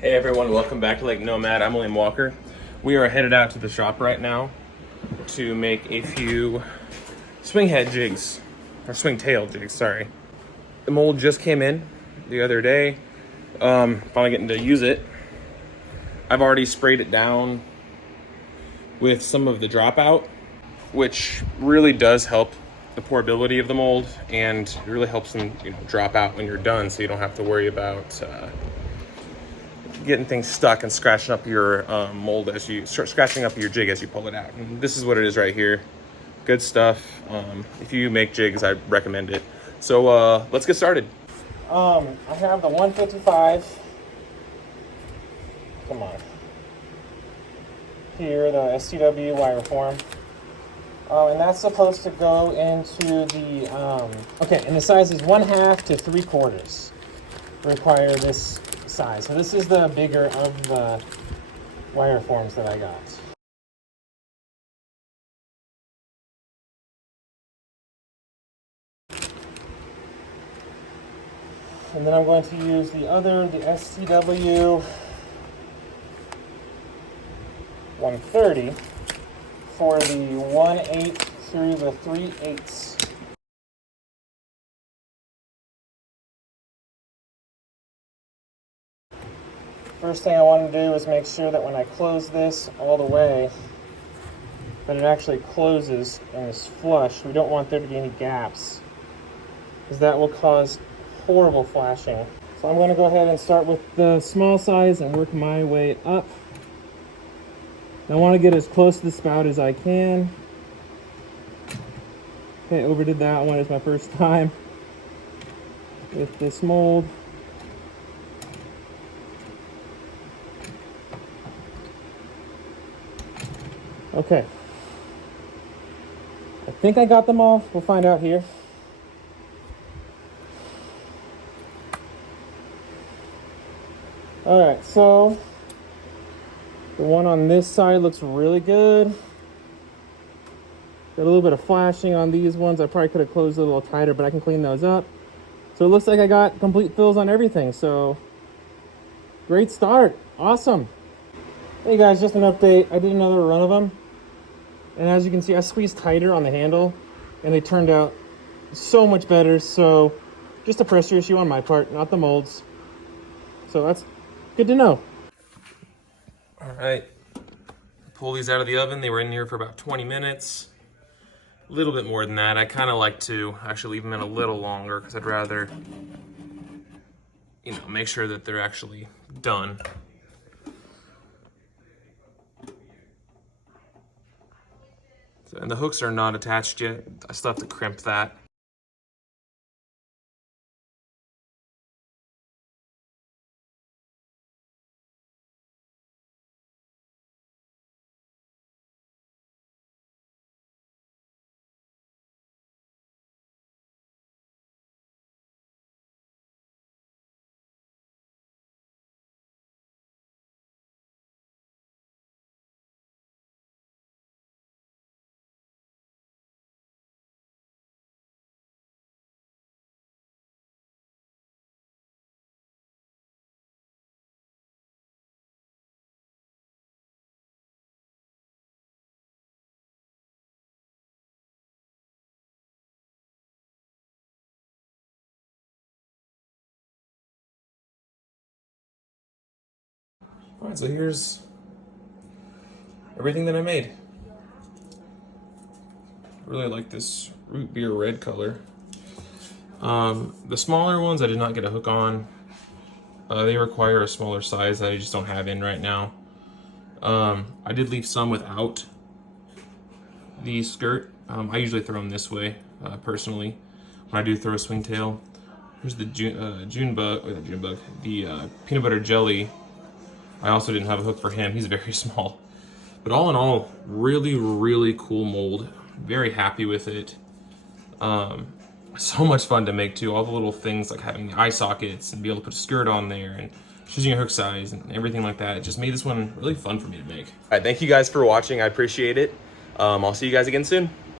Hey everyone, welcome back to Lake Nomad. I'm William Walker. We are headed out to the shop right now to make a few swing head jigs, or swing tail jigs, sorry. The mold just came in the other day. Finally getting to use it. I've already sprayed it down with some of the dropout, which really does help the pourability of the mold, and it really helps them, drop out when you're done, so you don't have to worry about getting things stuck and scratching up your mold as you start scratching up your jig as you pull it out. And this is what it is right here. Good stuff. If you make jigs, I recommend it. So let's get started. I have the 155. Come on. Here, the SCW wire form. And that's supposed to go into the, okay, and the size is 1/2 to 3/4. Require this size. So this is the bigger of the wire forms that I got. And then I'm going to use the SCW 130 for the 1/8 through the 3/8. First thing I want to do is make sure that when I close this all the way, that it actually closes and is flush. We don't want there to be any gaps, because that will cause horrible flashing. So I'm going to go ahead and start with the small size and work my way up. I want to get as close to the spout as I can. Okay, overdid that one. It's my first time with this mold. Okay, I think I got them all. We'll find out here. All right, so the one on this side looks really good. Got a little bit of flashing on these ones. I probably could have closed it a little tighter, but I can clean those up. So it looks like I got complete fills on everything. So great start. Awesome. Hey guys, just an update. I did another run of them. And as you can see, I squeezed tighter on the handle and they turned out so much better. So just a pressure issue on my part, not the molds. So that's good to know. All right, pull these out of the oven. They were in here for about 20 minutes. A little bit more than that. I kind of like to actually leave them in a little longer because I'd rather, make sure that they're actually done. And the hooks are not attached yet. I still have to crimp that. All right, so here's everything that I made. I really like this root beer red color. The smaller ones I did not get a hook on. They require a smaller size that I just don't have in right now. I did leave some without the skirt. I usually throw them this way, personally, when I do throw a swing tail. Here's the June bug, the peanut butter jelly. I also didn't have a hook for him. He's very small. But all in all, really, really cool mold. Very happy with it. So much fun to make too. All the little things like having the eye sockets and be able to put a skirt on there and choosing a hook size and everything like that. It just made this one really fun for me to make. All right, thank you guys for watching. I appreciate it. I'll see you guys again soon.